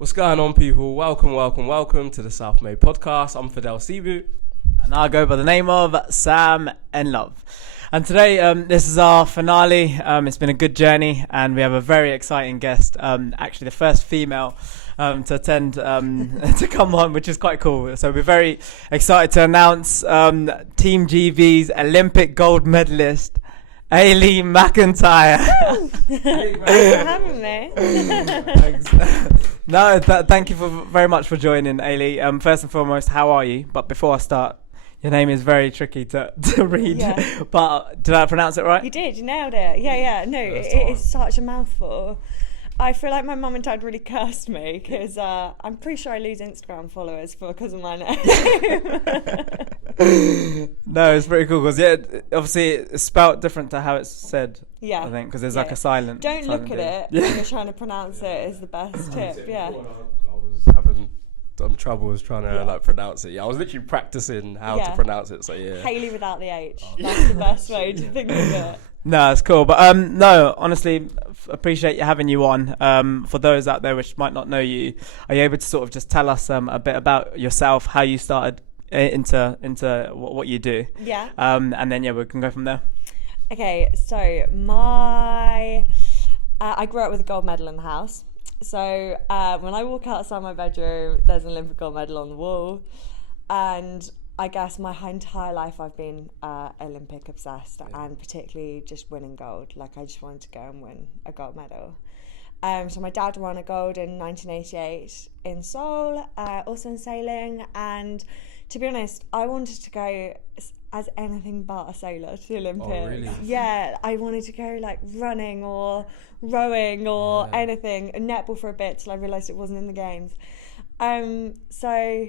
What's going on, people? Welcome to the South Made podcast. I'm Fadel Seaboot. And I go by the name of Sam and Love. And today, this is our finale. It's been a good journey, and we have a very exciting guest. Actually, the first female to attend to come on, which is quite cool. So we're very excited to announce Team GV's Olympic gold medalist, Eilidh McIntyre. Thanks for having me. Thank you very much for joining, Eilidh. First and foremost, how are you? But before I start, your name is very tricky to read. Yeah. But did I pronounce it right? You did, you nailed it. Yeah. No, it is such a mouthful. I feel like my mum and dad really cursed me because I'm pretty sure I lose Instagram followers because of my name. No, it's pretty cool because obviously it's spelled different to how it's said. Yeah, I think because there's like a silent. Don't look at it when you're trying to pronounce it. Is the best tip. Yeah. I was having some troubles trying to pronounce it. Yeah, I was literally practicing how to pronounce it. So yeah. Hayley without the H. That's the best way to think of it. No, it's cool. But no, honestly, appreciate you having you on. For those out there which might not know you, are you able to sort of just tell us a bit about yourself, how you started into what you do? Yeah. And then we can go from there. Okay, so I grew up with a gold medal in the house. So when I walk outside my bedroom, there's an Olympic gold medal on the wall, and I guess my entire life I've been Olympic obsessed, and particularly just winning gold. Like I just wanted to go and win a gold medal. So my dad won a gold in 1988 in Seoul, also in sailing, and to be honest, I wanted to go as anything but a sailor to the Olympics. Oh, really? Yeah, I wanted to go like running or rowing or anything, netball for a bit till I realised it wasn't in the games. So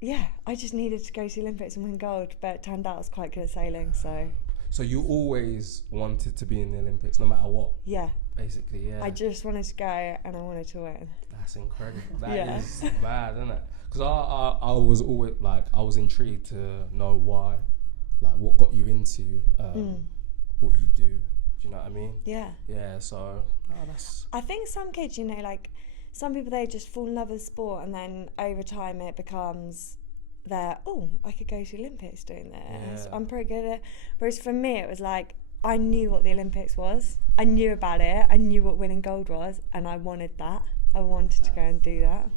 yeah, I just needed to go to the Olympics and win gold, but it turned out I was quite good at sailing, So you always wanted to be in the Olympics, no matter what? Yeah. Basically, yeah. I just wanted to go and I wanted to win. That's incredible. That is mad, isn't it? Because I was always I was intrigued to know why, what got you into what you do. Do you know what I mean? Yeah. Yeah. So that's. I think some kids, some people, they just fall in love with sport, and then over time it becomes I could go to the Olympics doing this. I'm pretty good at it. Whereas for me, it was like I knew what the Olympics was. I knew about it. I knew what winning gold was, and I wanted that. I wanted to go and do that.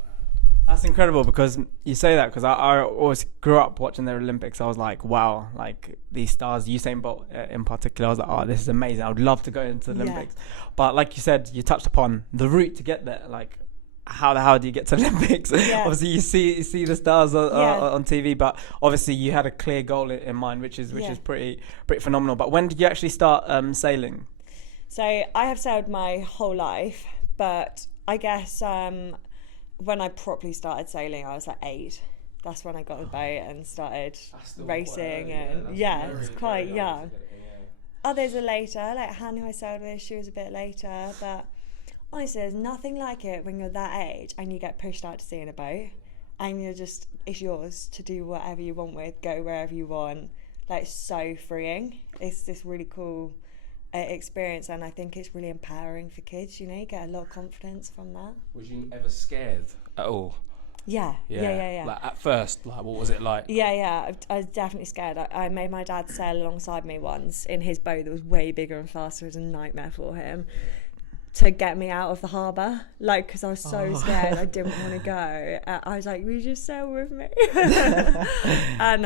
That's incredible because you say that because I always grew up watching the Olympics. I was like, wow, like these stars, Usain Bolt in particular. I was like, oh, this is amazing. I would love to go into the Olympics. But like you said, you touched upon the route to get there. Like, how the hell do you get to the Olympics? Yeah. Obviously, you see the stars on TV, but obviously you had a clear goal in mind, which is pretty phenomenal. But when did you actually start sailing? So I have sailed my whole life, but I guess when I properly started sailing, I was like 8. That's when I got the boat and started racing, it's quite young. Others are later, like Han, who I sailed with, she was a bit later, but honestly, there's nothing like it when you're that age and you get pushed out to sea in a boat and it's yours to do whatever you want with, go wherever you want. Like, it's so freeing. It's this really cool experience, and I think it's really empowering for kids. You get a lot of confidence from that. Was you ever scared at all? Yeah. Like at first, what was it like? Yeah. I was definitely scared. I made my dad sail alongside me once in his boat that was way bigger and faster. It was a nightmare for him to get me out of the harbour, because I was so scared. I didn't want to go. I was like, will you just sail with me? And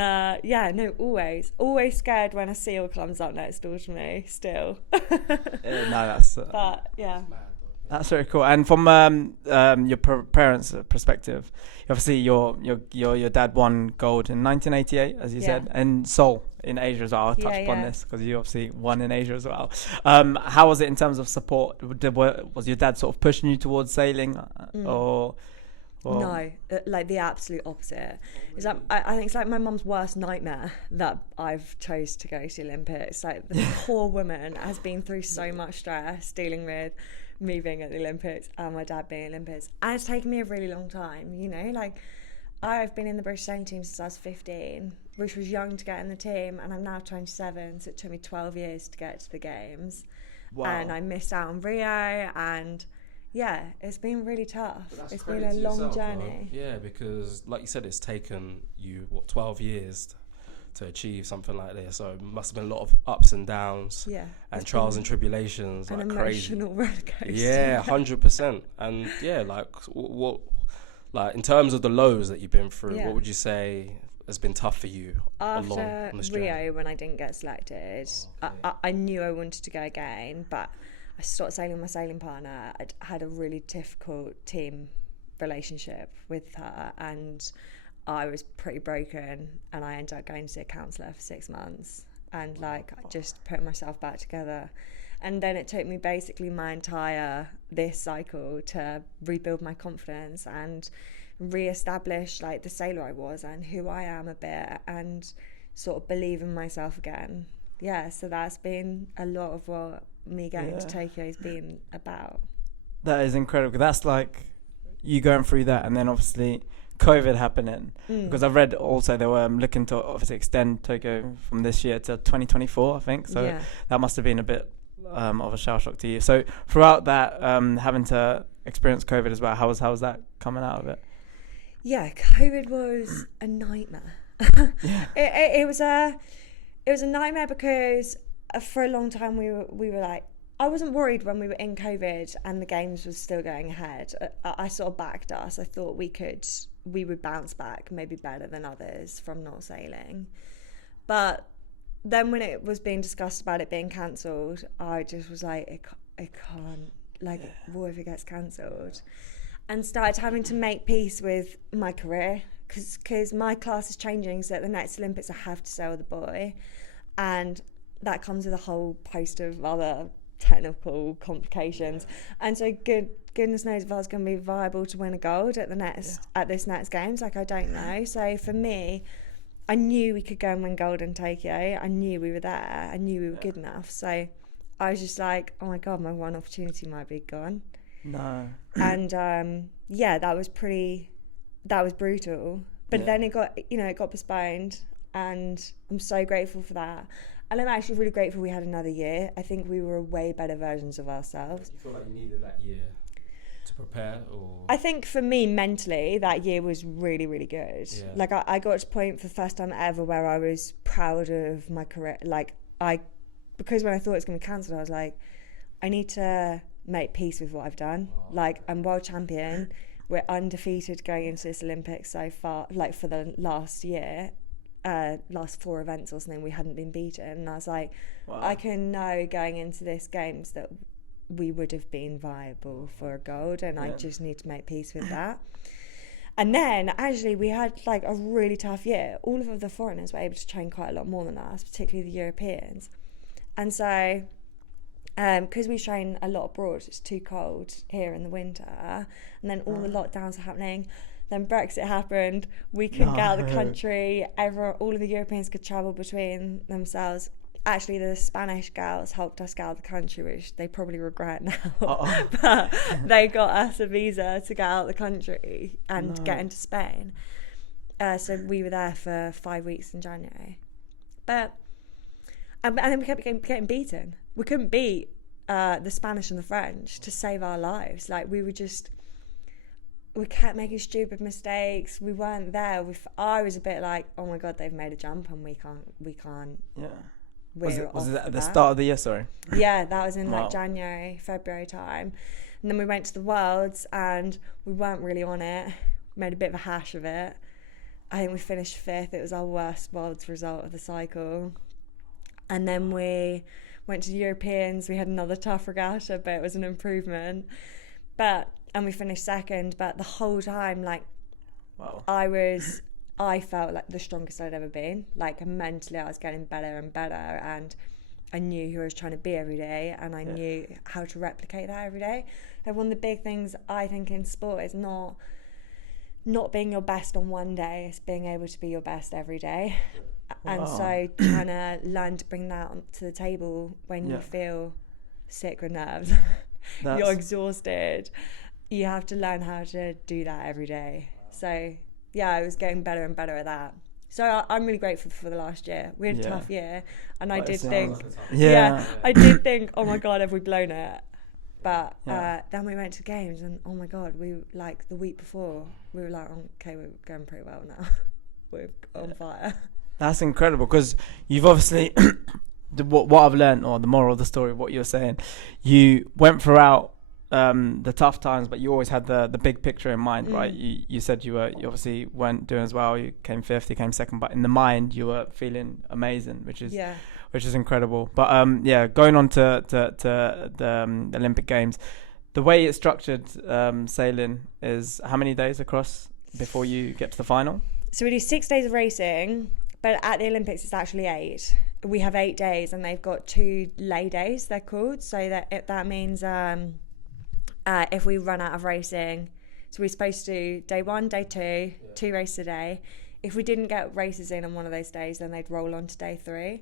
always scared when a seal comes up next door to me still. That's very cool. And from your parents' perspective, obviously your dad won gold in 1988, as you said, in Seoul in Asia as well. I'll touch upon this because you obviously won in Asia as well. How was it in terms of support? Was your dad sort of pushing you towards sailing, or? No, like the absolute opposite. It's like I think it's like my mum's worst nightmare that I've chose to go to the Olympics. Like, the poor woman has been through so much stress dealing with me being at the Olympics and my dad being at the Olympics, and it's taken me a really long time. I've been in the British sailing team since I was 15, which was young to get in the team, and I'm now 27, so it took me 12 years to get to the games. Wow. And I missed out on Rio, and yeah, it's been really tough. It's been credit a to long yourself, journey. Yeah, because like you said, it's taken you 12 years to achieve something like this. So it must have been a lot of ups and downs, and trials and tribulations, an like emotional crazy. rollercoaster. Yeah, 100%. And yeah, like what, like in terms of the lows that you've been through, what would you say has been tough for you after Rio when I didn't get selected? I knew I wanted to go again, but I stopped sailing with my sailing partner. I'd had a really difficult team relationship with her, and I was pretty broken, and I ended up going to see a counsellor for 6 months and like just putting myself back together. And then it took me basically my entire this cycle to rebuild my confidence and re-establish like the sailor I was and who I am a bit, and sort of believe in myself again. Yeah, so that's been a lot of what me going to Tokyo has been about. That is incredible. That's like you going through that, and then obviously COVID happening, because I've read also they were looking to obviously extend Tokyo from this year to 2024, I think. So that must have been a bit of a shell shock to you. So throughout that, having to experience COVID as well, how was that coming out of it? Yeah, COVID was a nightmare. It was a nightmare because for a long time we were like, I wasn't worried when we were in COVID and the games was still going ahead. I sort of backed us. I thought we would bounce back maybe better than others from not sailing. But then when it was being discussed about it being cancelled, I just was like, it can't, like, what if it gets cancelled? And started having to make peace with my career, because my class is changing, so at the next Olympics I have to sail with a boy, and that comes with a whole host of other technical complications. And so goodness knows if I was going to be viable to win a gold at this next games. Like, I don't know. So for me, I knew we could go and win gold in Tokyo. I knew we were there. I knew we were good enough. So I was just like, oh my god, my one opportunity might be gone. No. And that was brutal. But then it got postponed, and I'm so grateful for that. And I'm actually really grateful we had another year. I think we were way better versions of ourselves. You feel like you needed that year to prepare, or? I think for me, mentally, that year was really, really good. Yeah. Like, I got to a point for the first time ever where I was proud of my career. Like, because when I thought it was going to be cancelled, I was like, I need to make peace with what I've done. Like, I'm world champion. We're undefeated going into this Olympics so far. Like, for the last year, last 4 events or something, we hadn't been beaten. And I was like, I can know going into this games that we would have been viable for a gold, and I just need to make peace with that. And then actually we had like a really tough year. All of the foreigners were able to train quite a lot more than us, particularly the Europeans. And so because we train a lot abroad, it's too cold here in the winter, and then all the lockdowns are happening. Then Brexit happened, we couldn't get out of the country, all of the Europeans could travel between themselves. Actually, the Spanish girls helped us get out of the country, which they probably regret now. But they got us a visa to get out of the country and get into Spain. So we were there for 5 weeks in January. And then we kept getting beaten. We couldn't beat the Spanish and the French to save our lives. Like, we kept making stupid mistakes. We weren't there. I was a bit like, oh my god, they've made a jump and we can't. Yeah. Was it at the start of the year? Sorry. Yeah, that was in like January, February time, and then we went to the Worlds and we weren't really on it. Made a bit of a hash of it. I think we finished 5th. It was our worst Worlds result of the cycle. And then we went to the Europeans. We had another tough regatta, but it was an improvement. And we finished 2nd. But the whole time, like, I felt like the strongest I'd ever been. Like, mentally, I was getting better and better, and I knew who I was trying to be every day, and I knew how to replicate that every day. And one of the big things I think in sport is not being your best on one day, it's being able to be your best every day. And so trying to learn to bring that to the table when you feel sick with nerves, you're exhausted, you have to learn how to do that every day. So yeah, I was getting better and better at that. So I'm really grateful for the last year. We had a tough year, and I did think, I did think, oh my god, have we blown it? But then we went to games, and oh my god, we like the week before we were like, okay, we're going pretty well now. We're on fire. That's incredible, because you've obviously what I've learned, or the moral of the story, what you're saying, you went throughout the tough times, but you always had the big picture in mind, right? You said you obviously weren't doing as well. You came fifth, you came second, but in the mind you were feeling amazing, which is incredible. But going on to the Olympic Games, the way it's structured, sailing, is how many days across before you get to the final? So we do 6 days of racing, but at the Olympics it's actually 8. We have 8 days, and they've got 2 lay days, they're called. So that means if we run out of racing, so we're supposed to do day 1, day 2, 2 races a day. If we didn't get races in on one of those days, then they'd roll on to day 3.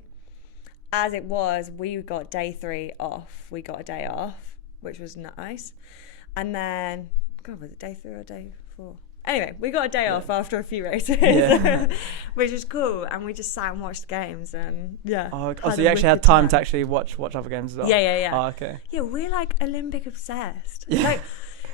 As it was, we got day 3 off. We got a day off, which was nice. And then, God, was it day 3 or day 4? Anyway, we got a day off after a few races, which was cool. And we just sat and watched the games, and Oh, so you actually had time to actually watch other games as well? Yeah. Oh, okay. Yeah, we're like Olympic obsessed. Like,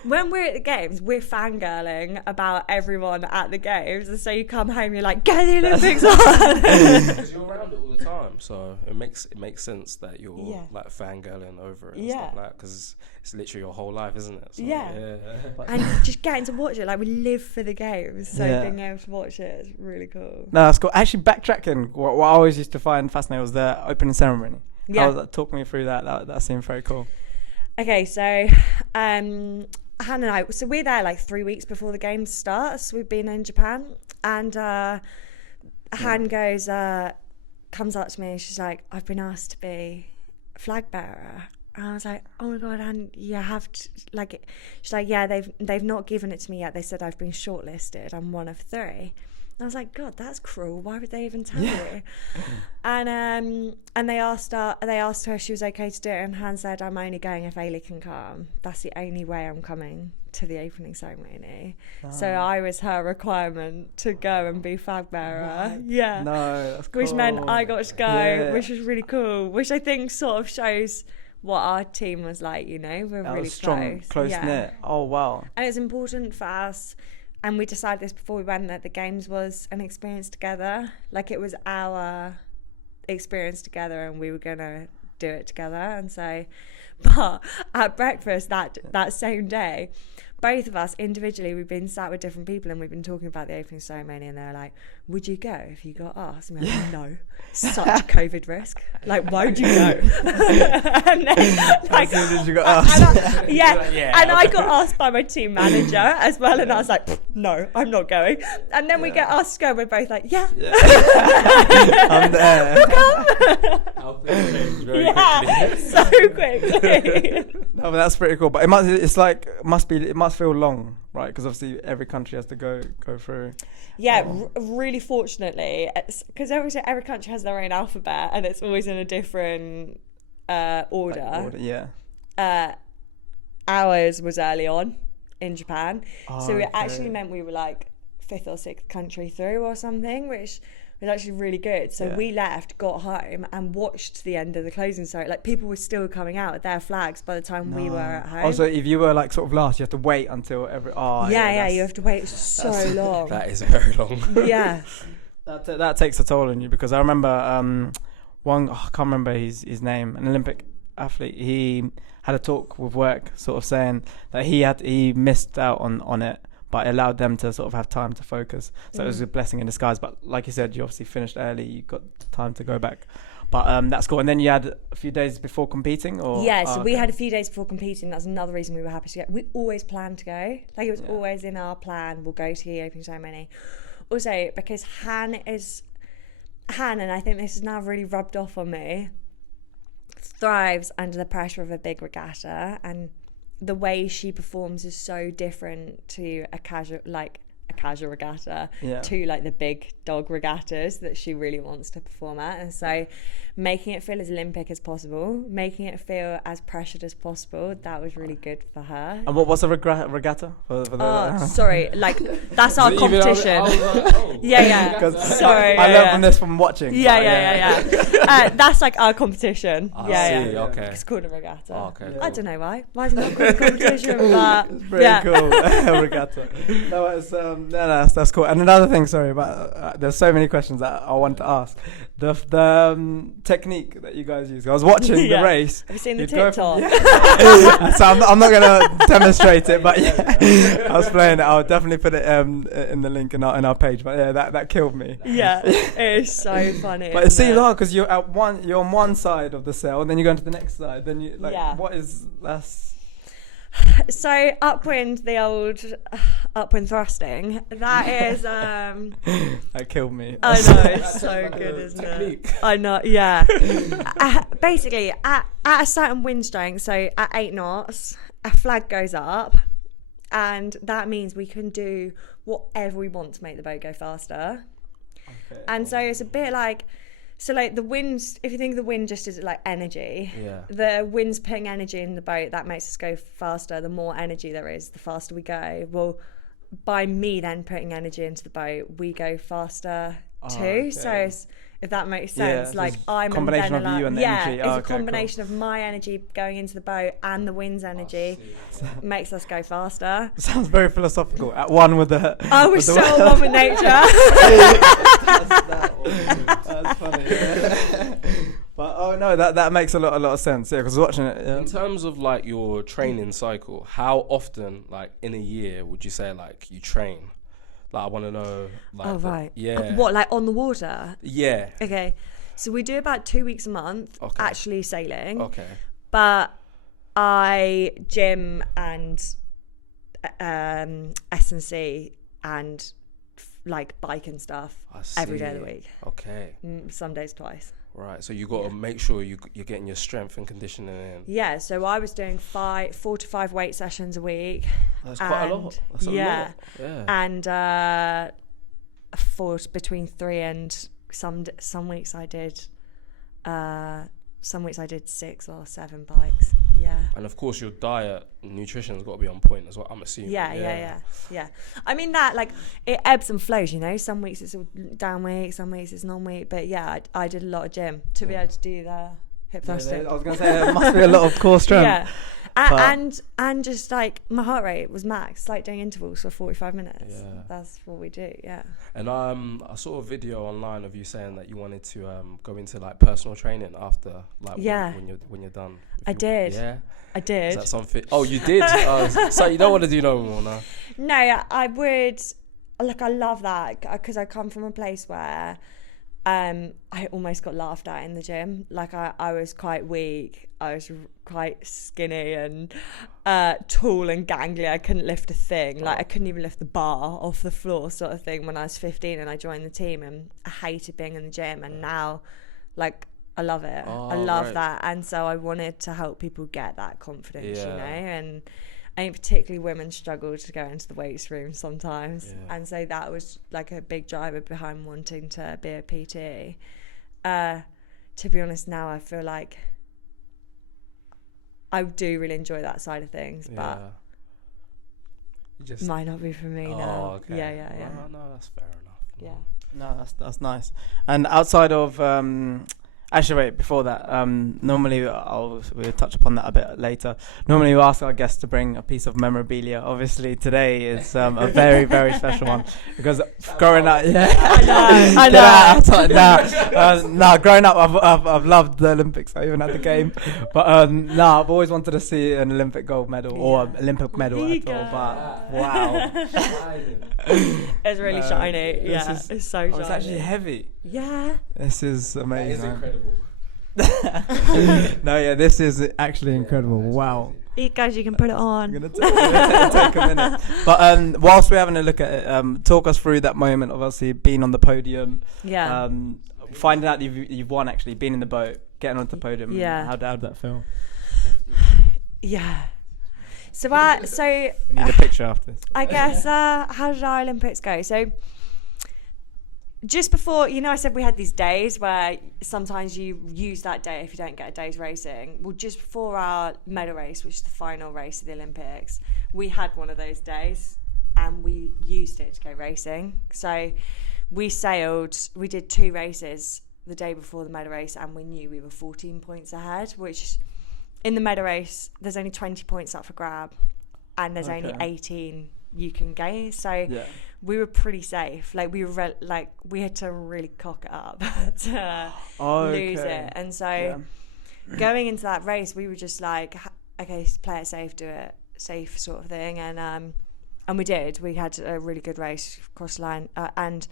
when we're at the games, we're fangirling about everyone at the games, and so you come home, you're like, get the Olympics on. Because you're around it all the time, so it makes sense that you're like fangirling over it and stuff like that, because it's literally your whole life, isn't it? So, and just getting to watch it, like, we live for the games, so being able to watch it is really cool. No, that's cool. Actually, backtracking, what I always used to find fascinating was the opening ceremony. Talk me through that. That seemed very cool. Okay, so Hannah and I, so we're there like 3 weeks before the games starts. We've been in Japan, and Han comes up to me, and she's like, I've been asked to be flag bearer. And I was like, oh my god, and you have to, like, she's like, yeah, they've not given it to me yet. They said I've been shortlisted. I'm one of 3. And I was like, God, that's cruel. Why would they even tell you? And they asked her if she was okay to do it, and Han said, I'm only going if Eilidh can come. That's the only way I'm coming to the opening ceremony. So I was her requirement to go and be flag bearer. What? Yeah. No, that's cool. Which meant I got to go, which was really cool. Which I think sort of shows what our team was like, you know. We're really strong, close knit. Oh wow. And it's important for us. And we decided this before we went, that the games was an experience together. Like, it was our experience together, and we were going to do it together. And so, but at breakfast that same day, both of us individually, we've been sat with different people, and we've been talking about the opening ceremony, and they're like, would you go if you got asked? And we're like, no, such a COVID risk. Like, why would you go? And then, like, as soon as you got asked. And I got asked by my team manager as well, and I was like, no, I'm not going. And then we get asked to go, and we're both like, I'm there. I'll change very quickly. So quickly. No, but that's pretty cool. But it must feel long, right? Because obviously every country has to go through. Yeah, really fortunately, because every country has their own alphabet, and it's always in a different order. Ours was early on in Japan, so it actually meant we were like 5th or 6th country through or something, which was actually really good. So we left, got home, and watched the end of the closing ceremony. Like, people were still coming out with their flags by the time we were at home. Also, if you were like sort of last, you have to wait until every. You have to wait so long. That is very long. Yeah. That takes a toll on you, because I remember I can't remember his name, an Olympic athlete. He had a talk with work, sort of saying that he missed out on it, but it allowed them to sort of have time to focus. So it was a blessing in disguise. But like you said, you obviously finished early. You got time to go back. But that's cool. And then you had a few days before competing, or we had a few days before competing. That's another reason we were happy to go. We always planned to go. Like, it was always in our plan. We'll go to the opening ceremony. Also, because Han, and I think this is now really rubbed off on me, thrives under the pressure of a big regatta, and the way she performs is so different to a casual, like a casual regatta Yeah. to like the big dog regattas that she really wants to perform at. And so making it feel as Olympic as possible, making it feel as pressured as possible, that was really good for her. And what's a regatta? For Sorry, like that's our competition. Yeah. Sorry. I learned from this from watching. Yeah. That's like our competition. Okay. It's called a regatta. Oh, okay. I don't know why. Why is it not called a competition? But It's pretty cool. Regatta. No, it's, that's cool. And another thing, sorry, but there's so many questions that I want to ask. The technique that you guys use. I was watching the race. Have you seen the You'd go TikTok? So I'm not gonna demonstrate it, but yeah, I was playing it. I'll definitely put it in the link in our page. But yeah, that killed me. Yeah, it is so funny. But it seems hard because you're on one side of the cell, and then you go into the next side. Then you what is that's. So Upwind, the old Upwind thrusting, that is that killed me. I know, it's so good, isn't it? I know, yeah. Basically, at a certain wind strength, so at 8 knots, a flag goes up, and that means we can do whatever we want to make the boat go faster. Okay. And so it's a bit like, so like the wind, if you think of the wind just as like energy, the wind's putting energy in the boat, that makes us go faster. The more energy there is, the faster we go. Well, by me then putting energy into the boat, we go faster too. Okay. So if that makes sense, like I'm a combination of you and the energy. It's a combination of my energy going into the boat and the wind's energy makes us go faster. Sounds very philosophical. At one with the. I was so at one with nature. That's funny. But no, that makes a lot of sense. Yeah, because watching it. Yeah. In terms of like your training cycle, how often, like in a year, would you say like you train? Like I want to know. Like, oh right. Yeah. What, like on the water? Yeah. Okay, so we do about 2 weeks a month actually sailing. Okay. But I gym and S&C and like bike and stuff every day of the week. Okay. Some days twice. Right, so you got to make sure you're getting your strength and conditioning in. Yeah, so I was doing 4 to 5 weight sessions a week. That's quite a lot. That's a lot. And between 3 and some weeks I did 6 or 7 bikes. Yeah. And of course your diet and nutrition has got to be on point as well, I'm assuming. Yeah. I mean that, like, it ebbs and flows, you know. Some weeks it's a down week, some weeks it's non-week. But yeah, I did a lot of gym to be able to do the hip thrusting. I was going to say, there must be a lot of core strength. Yeah. And just like my heart rate was max, like doing intervals for 45 minutes. Yeah. That's what we do, yeah. And I saw a video online of you saying that you wanted to go into like personal training after, like when you're done. I did. Yeah. I did. Is that something? Oh, you did. So you don't want to do no more now? No, I would. Look, I love that because I come from a place where I almost got laughed at in the gym. Like I was quite weak. I was quite skinny and tall and gangly. I couldn't lift a thing. Like I couldn't even lift the bar off the floor, sort of thing. When I was 15 and I joined the team, and I hated being in the gym. And now, like, I love it. I love that. And so I wanted to help people get that confidence, you know. And I think particularly women struggle to go into the weights room sometimes. Yeah. And so that was like a big driver behind wanting to be a PT. To be honest, now I feel like I do really enjoy that side of things, but might not be for me now. Okay. Yeah. No, that's fair enough. Yeah. No, that's nice. And outside of actually, wait, before that, normally we'll touch upon that a bit later. Normally we ask our guests to bring a piece of memorabilia. Obviously today is a very, very special one because growing up, I know. Growing up, I've loved the Olympics. I even had the game, but I've always wanted to see an Olympic gold medal or Olympic medal at all. But wow, it's really shiny. Yeah, it's so shiny. It's actually heavy. Yeah. This is amazing. It's incredible. This is actually incredible. Wow. Guys, you can put it on. I'm gonna take a minute. But whilst we're having a look at it, talk us through that moment of obviously being on the podium. Yeah. Finding out you've won, actually, being in the boat, getting onto the podium. Yeah. How did that feel? Yeah. So We need a picture after this. I guess how did our Olympics go? So just before, I said we had these days where sometimes you use that day if you don't get a day's racing. Well, just before our medal race, which is the final race of the Olympics, we had one of those days and we used it to go racing. So we did 2 races the day before the medal race, and we knew we were 14 points ahead, which in the medal race, there's only 20 points up for grab and there's only 18 you can gain. So we were pretty safe. Like we were we had to really cock it up to lose it. And so going into that race, we were just like, okay, play it safe, do it safe sort of thing. And we did. We had a really good race across the line. And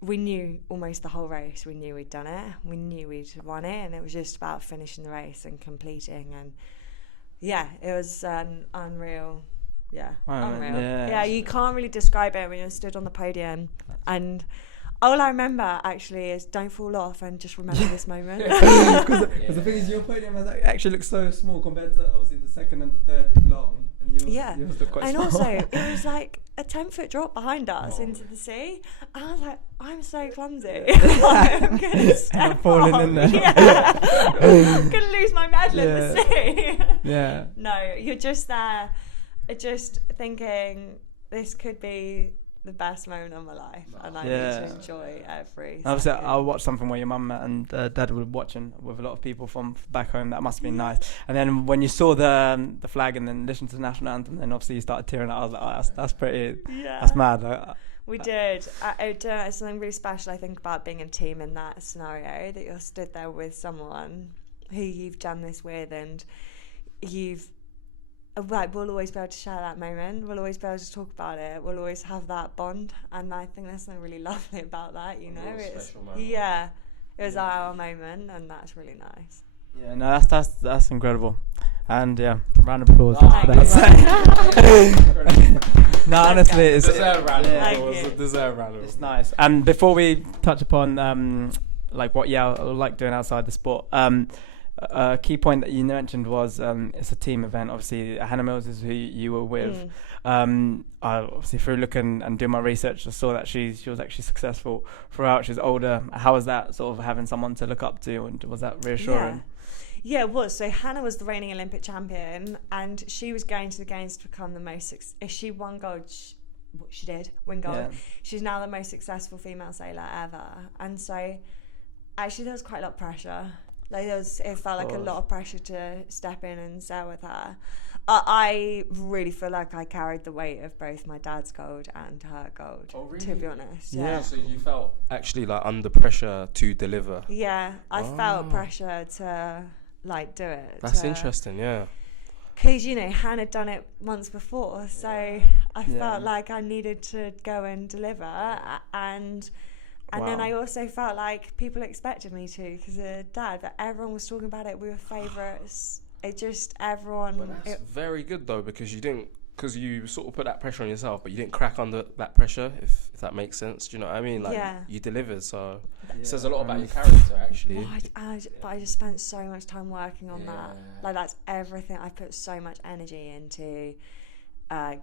we knew almost the whole race. We knew we'd done it. We knew we'd won it. And it was just about finishing the race and completing. And it was an unreal... unreal. Yeah, you can't really describe it when you're stood on the podium. And all I remember actually is don't fall off and just remember this moment. Because the thing is, your podium actually looks so small compared to obviously the second and the third is long. And yours look quite small. Also, it was like a 10-foot drop behind us into the sea. And I was like, I'm so clumsy. I'm going to step falling in there. I'm going to lose my medal in the sea. Yeah. No, you're just there. Just thinking this could be the best moment of my life, and I need to enjoy every. Obviously, I watched something where your mum and dad were watching with a lot of people from back home. That must have been nice. And then when you saw the flag and then listened to the national anthem, then obviously you started tearing up. I was like, oh, that's pretty. Yeah. That's mad. We did. It's something really special, I think, about being a team in that scenario, that you're stood there with someone who you've done this with, and we'll always be able to share that moment. We'll always be able to talk about it. We'll always have that bond, and I think there's something really lovely about that. It was our moment, and that's really nice. Yeah, no, that's incredible, and round of applause. No, honestly, it's deserve round of applause. It's nice. And before we touch upon what like doing outside the sport, a key point that you mentioned was it's a team event. Obviously, Hannah Mills is who you were with. I obviously, through looking and doing my research, I saw that she was actually successful throughout. She's older. How was that, sort of having someone to look up to, and was that reassuring? Yeah, it was. So Hannah was the reigning Olympic champion, and she was going to the games to become the most. If she won gold, she did win gold. Yeah. She's now the most successful female sailor ever, and so actually there was quite a lot of pressure. It felt like a lot of pressure to step in and sail with her. I really feel like I carried the weight of both my dad's gold and her gold, to be honest. Yeah, so you felt actually under pressure to deliver. Yeah, I felt pressure to do it. That's interesting, yeah. Because, Hannah had done it once before, so I felt like I needed to go and deliver, and then I also felt like people expected me to, because of Dad, but everyone was talking about it. We were favourites. Everyone... Well, that's very good, though, because you sort of put that pressure on yourself, but you didn't crack under that pressure, if that makes sense. Do you know what I mean? You delivered, so it says a lot about your character, actually. But I just spent so much time working on that. That's everything. I put so much energy into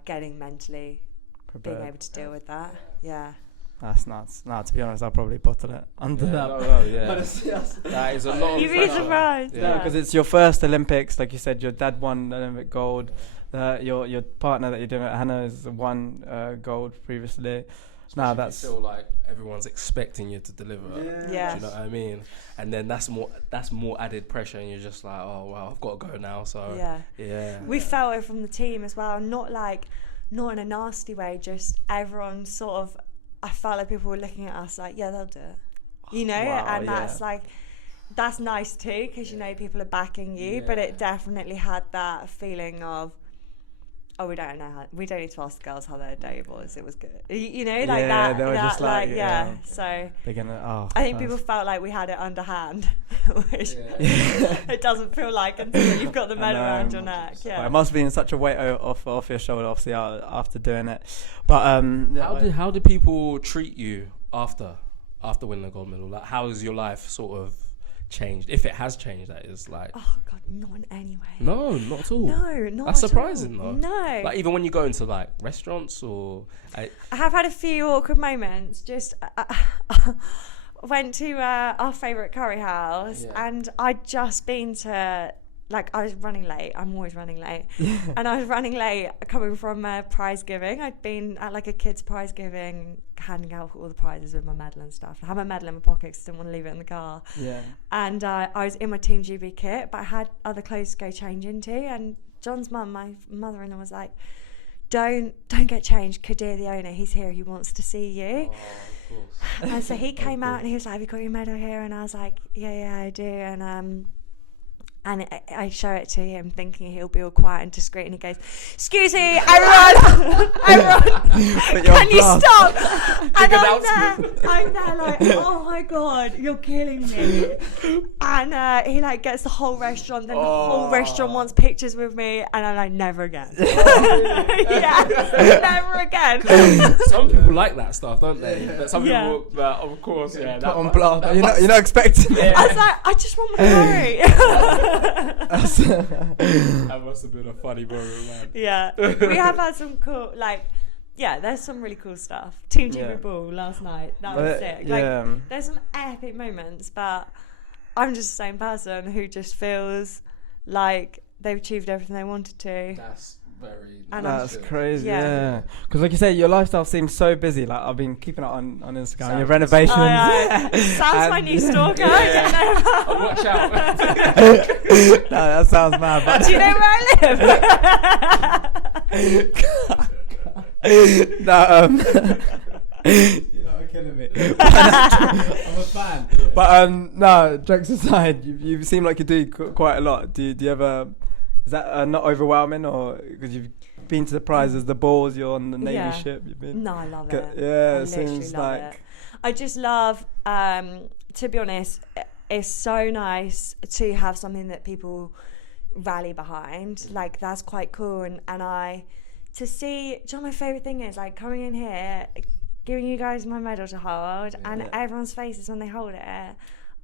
getting mentally prepared, being able to deal with that. Yeah. That's nuts. No, to be honest, I'll probably bottle it under that. That is a lot. You'd be surprised. Yeah, because it's your first Olympics. Like you said, your dad won Olympic gold. Your partner that you're doing it, Hannah, has won gold previously. Now that's feel like everyone's expecting you to deliver. Yeah. Do you know what I mean? And then that's more added pressure, and you're just like, oh wow, I've got to go now. So yeah. We felt it from the team as well. Not in a nasty way. Just everyone sort of. I felt like people were looking at us like, yeah, they'll do it, and that's that's nice too, because people are backing you, but it definitely had that feeling of, we don't need to ask the girls how their day was. It was good, that. They were just So I think people felt like we had it underhand, which it doesn't feel like until you've got the medal around your neck. Yeah, well, it must have been such a weight off your shoulder, obviously, after doing it. But how do people treat you after winning the gold medal? Like, how has your life sort of changed? If it has changed, that is like. Oh God, not in any way. No, not at all. No, not That's at surprising all. though. No. Like even when you go into like restaurants or. I have had a few awkward moments. Just went to our favourite curry house, and I'd just been to. Like, I was running late. I'm always running late. And I was running late coming from prize giving. I'd been at like a kid's prize giving, handing out all the prizes with my medal and stuff. I had my medal in my pocket because I didn't want to leave it in the car. Yeah. And I was in my Team GB kit, but I had other clothes to go change into. And John's mum, my mother-in-law, was like, don't get changed. Kadir, the owner, he's here. He wants to see you. Oh, of course. And so he came out and he was like, have you got your medal here? And I was like, yeah, I do. And I show it to him thinking he'll be all quiet and discreet, and he goes, excuse me, everyone, can you stop? And I'm there like, oh my God, you're killing me. And he like gets the whole restaurant, then the whole restaurant wants pictures with me, and I'm like, never again. Never again. Some people like that stuff, don't they? But some people, of course, that on blast. You're not expecting it. I was like, I just want my curry. That must have been a funny moment, man. Yeah, we have had some cool, there's some really cool stuff. Team GB Ball last night, that was sick. There's some epic moments, but I'm just the same person who just feels like they've achieved everything they wanted to. That's crazy. Yeah, because like you say, your lifestyle seems so busy. Like I've been keeping it on Instagram. Your renovations. Sounds my new stalker. Watch out. No, that sounds mad. But do you know where I live? No. You're killing me. I'm a fan. But no, jokes aside, you seem like you do quite a lot. Do you ever? Is that not overwhelming, or because you've been to the prizes, the balls, you're on the Navy ship? You've been. No, I love it. Yeah, it seems like. It. I just love. To be honest, it's so nice to have something that people rally behind. Like that's quite cool, and to see. Do you know my favourite thing is like coming in here, giving you guys my medal to hold, and everyone's faces when they hold it.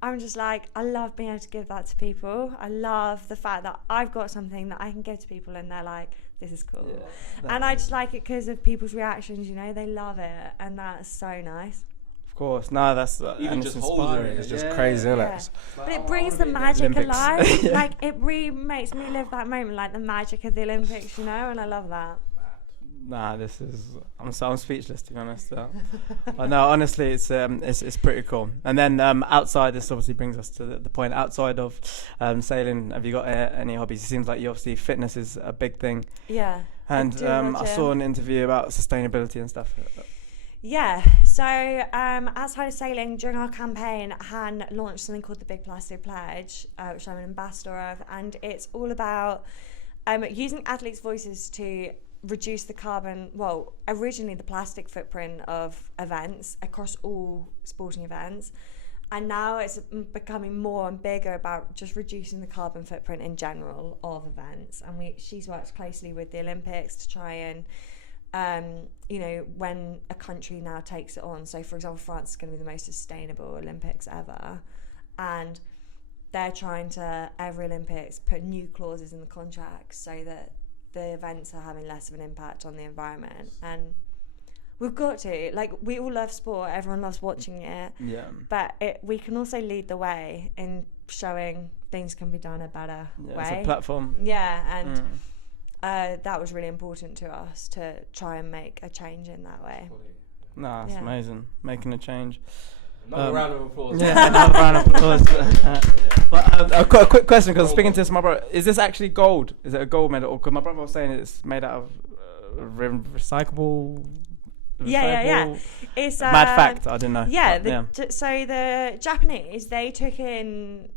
I'm just like, I love being able to give that to people. I love the fact that I've got something that I can give to people and they're like, this is cool. Yeah, and I just like it because of people's reactions, they love it. And that's so nice. Of course. No, that's... Even just holding it is just crazy, isn't it? But it brings the magic alive. Like, it really makes me live that moment, like the magic of the Olympics, and I love that. Nah, this is... I'm speechless, to be honest. But no, honestly, it's pretty cool. And then outside, this obviously brings us to the point. Outside of sailing, have you got any hobbies? It seems like obviously fitness is a big thing. Yeah. And I saw an interview about sustainability and stuff. Yeah, so outside of sailing, during our campaign, Han launched something called the Big Plastic Pledge, which I'm an ambassador of, and it's all about using athletes' voices to reduce the carbon, originally the plastic footprint of events across all sporting events, and now it's becoming more and bigger about just reducing the carbon footprint in general of events. And she's worked closely with the Olympics to try and when a country now takes it on, so for example France is going to be the most sustainable Olympics ever, and they're trying to every Olympics put new clauses in the contract so that the events are having less of an impact on the environment. And we've got to, we all love sport, everyone loves watching it, but we can also lead the way in showing things can be done a better way. It's a platform. And that was really important to us to try and make a change in that way. No, it's amazing, making a change. Another round of applause. Yeah, another round of applause. I've got a quick question because speaking to my brother, is this actually gold? Is it a gold medal? Because my brother was saying it's made out of recyclable. Yeah. It's mad fact. I didn't know. Yeah. So the Japanese, they took in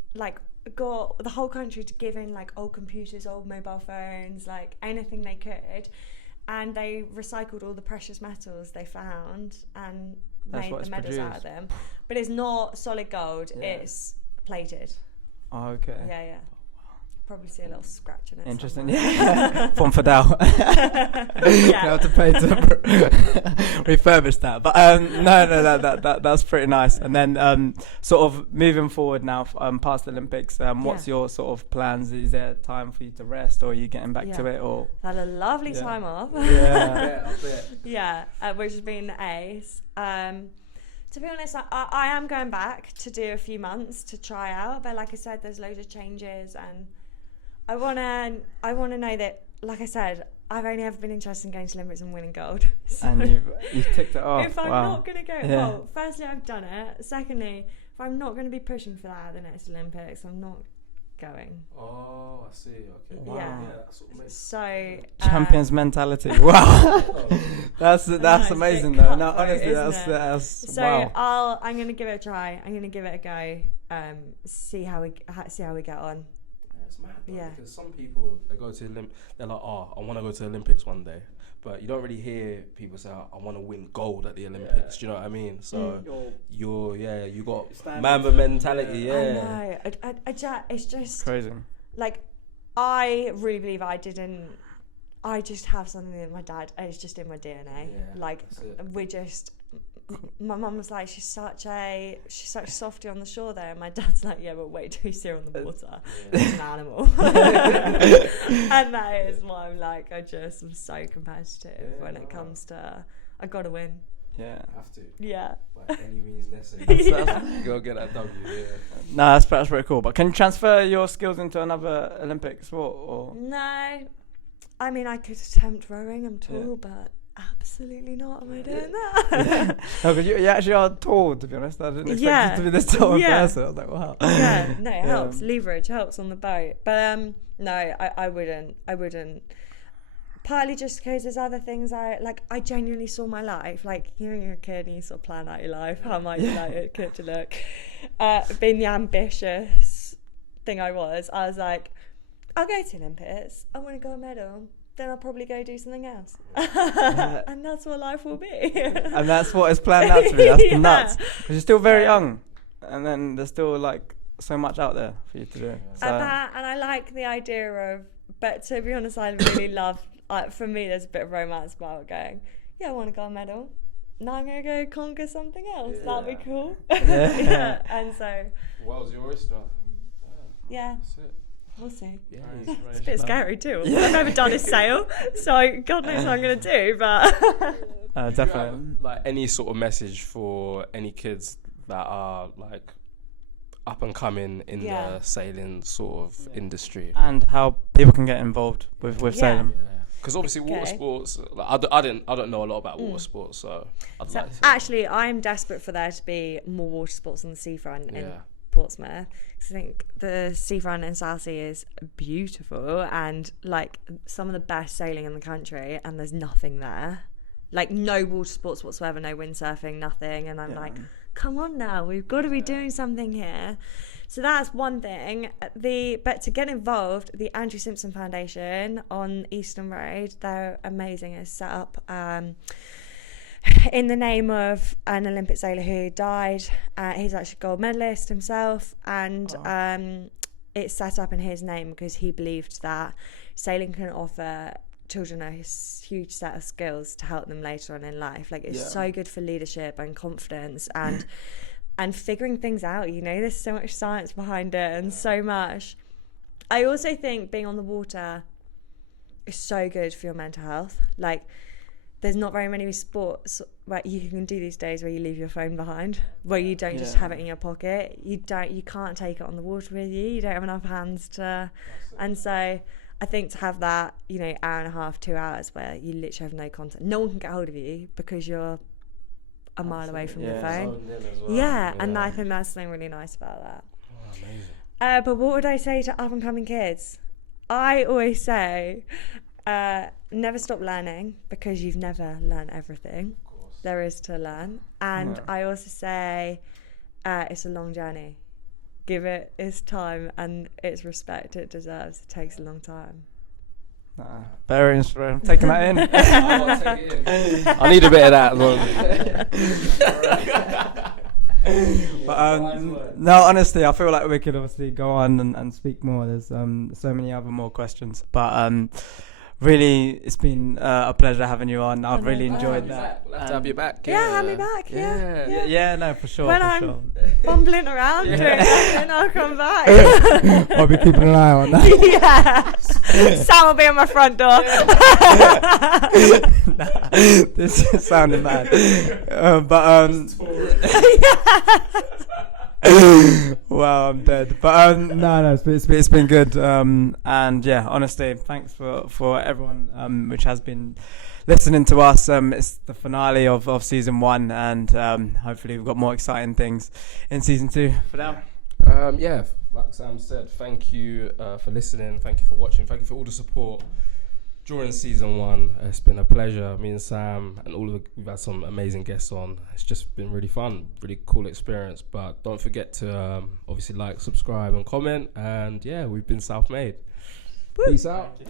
got the whole country to give in old computers, old mobile phones, anything they could, and they recycled all the precious metals they found and made the medals out of them. But it's not solid gold, it's plated. Oh, okay. Yeah. Probably see a little scratch in it. Interesting. Yeah. From Fadel. Yeah. You have to pay to refurbish that. But no, that's pretty nice. And then sort of moving forward now, past the Olympics, what's your sort of plans? Is there time for you to rest, or are you getting back to it? Or had a lovely time off. Yeah. Yeah, which has been ace. To be honest, I am going back to do a few months to try out, but like I said, there's loads of changes, and I wanna know that, like I said, I've only ever been interested in going to Olympics and winning gold. So and you've ticked it off. if I'm not going to go, well, firstly, I've done it. Secondly, if I'm not going to be pushing for that at the next Olympics, I'm not going. Oh, I see. Okay. Wow. Yeah. That's what makes So champions mentality. Wow. that's amazing though. No, honestly, that's so wow. I'm going to give it a try. I'm going to give it a go. See how we get on. It's mad though, Yeah. because some people, they go to they're like, oh, I want to go to the Olympics one day, but you don't really hear people say, I want to win gold at the Olympics. Do you know what I mean? So you got Mamba mentality. Yeah, I know. It's just crazy. Like, I really believe I just have something with my dad. It's just in my DNA. Yeah, like my mum was like, she's such softy on the shore there, and my dad's like, yeah, but wait till you see her on the water. She's an animal. And that is why I'm like, I just am so competitive when it comes to, I gotta win. Yeah, have to. Yeah. By any means necessary. You gotta get that W. Yeah. No, that's pretty cool. But can you transfer your skills into another Olympic sport? Or? No, I mean, I could attempt rowing. I'm tall, but absolutely not. Am I doing that? No, because you actually are tall, to be honest. I didn't expect you to be this tall in person. I was like, wow. Yeah, no, it helps. Leverage helps on the boat. But no, I wouldn't. Partly just because there's other things I genuinely saw my life. Like, you know, you're a kid and you sort of plan out your life. How might you like a kid to look? Being the ambitious thing I was like, I'll go to Olympics. I want to go a medal. Then I'll probably go do something else. And that's what life will be. And that's what it's planned out to be. That's nuts. Because you're still very young. And then there's still, like, so much out there for you to do. So. And I like the idea of, but to be honest, I really love, for me, there's a bit of romance about going, I want to go a medal. Now I'm going to go conquer something else. That'd be cool. Yeah. And so. World's your oyster. Yeah. That's it. We'll see. Yeah, it's a bit scary too. I've never done a sail, so God knows what I'm going to do, but... definitely. Like, any sort of message for any kids that are, like, up and coming in the sailing sort of industry? And how people can get involved with sailing. Yeah. Because obviously water sports, like, I don't know a lot about water sports, so I'd like to. Actually, I'm desperate for there to be more water sports on the seafront in Portsmouth. I think the seafront in Southsea is beautiful and like some of the best sailing in the country, and there's nothing there. Like, no water sports whatsoever, no windsurfing, nothing. And I'm like, come on now, we've got to be doing something here. So that's one thing. But to get involved, the Andrew Simpson Foundation on Eastern Road, they're amazing. It's set up in the name of an Olympic sailor who died. He's actually a gold medalist himself, and it's set up in his name because he believed that sailing can offer children a huge set of skills to help them later on in life. Like, it's so good for leadership and confidence and figuring things out. You know, there's so much science behind it and so much. I also think being on the water is so good for your mental health. Like, there's not very many sports where you can do these days where you leave your phone behind, where you don't just have it in your pocket. You can't take it on the water with you. You don't have enough hands to, and so I think to have that, you know, hour and a half, 2 hours where you literally have no contact, no one can get hold of you because you're a mile away from your phone. And I think that's something really nice about that. Oh, amazing. But what would I say to up and coming kids? I always say, never stop learning, because you've never learned everything there is to learn. And I also say, it's a long journey. Give it its time and its respect it deserves. It takes a long time. Very inspiring. I'm taking that in. I need a bit of that as well. But no, honestly, I feel like we could obviously go on and speak more. There's so many other more questions, but really, it's been a pleasure having you on. I've really enjoyed that. We'll have to have you back. Yeah, have me back. Yeah, no, for sure. When I'm bumbling around doing nothing, I'll come back. I'll be keeping an eye on that. Yeah. Sam will be at my front door. This is sounding mad. Wow, I'm dead. But no, it's been good. And yeah, honestly, thanks for everyone which has been listening to us. It's the finale of season 1, and hopefully we've got more exciting things in season 2. For now, yeah, like Sam said, thank you for listening. Thank you for watching. Thank you for all the support during season 1. It's been a pleasure. Me and Sam and we've had some amazing guests on. It's just been really fun, really cool experience. But don't forget to obviously like, subscribe and comment. And yeah, we've been Self-Made. Peace out.